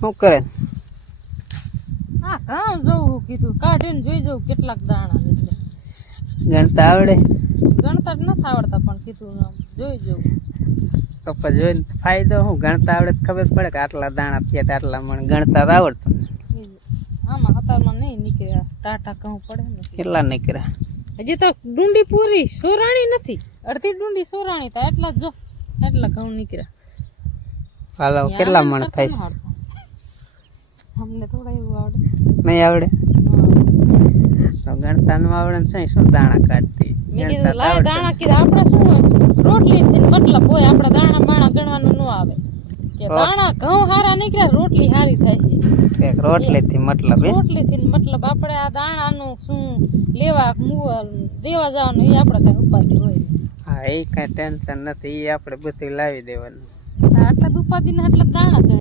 શું કરે? હા કામ જોઉં કીધું કાઢીને જોઈ જવું કેટલાક દાણા નીકળે. ગણતા આવડે? ગણતા જ નથી આવડતા પણ કીધું આમ જોઈ જવું. તો પછી જોઈને ફાયદો શું? ગણતા આવડે તો ખબર પડે કે આટલા દાણા થયા તો આટલા મણ. ગણતા તો આવડતું ને. આમાં હતારમાં નહીં નીકળ્યા, ટાટા કહું પડે ને. કેટલા નીકળ્યા? હજી તો ડુંડી પૂરી સોરાણી નથી, અડધી ડુંડી સોરાણી થાય એટલા જ જો એટલા ઘઉં નીકળ્યા. હાલો કેટલા મણ થાય છે? અમને થોડા એવું આવડે. નહીં આવડે તો ગણતા નું આવડે ને શું દાણા કાઢતી? મેં કીધું લાય દાણા કીધા આપણે શું હોય રોટલી થી મતલબ હોય, આપણે દાણા બાણા ગણવાનું ન આવે કે દાણા ઘઉં હારા નીકળ્યા રોટલી હારી થાય છે. રોટલી થી મતલબ? રોટલી થી મતલબ આપણે આ દાણાનું શું લેવા દેવા જવાનું એ આપણે કઈ ઉપાધિ હોય. હા એ કઈ ટેન્શન નથી, એ આપણે બધું લાવી દેવાનું. આટલા ઉપાધિ ને આટલા દાણા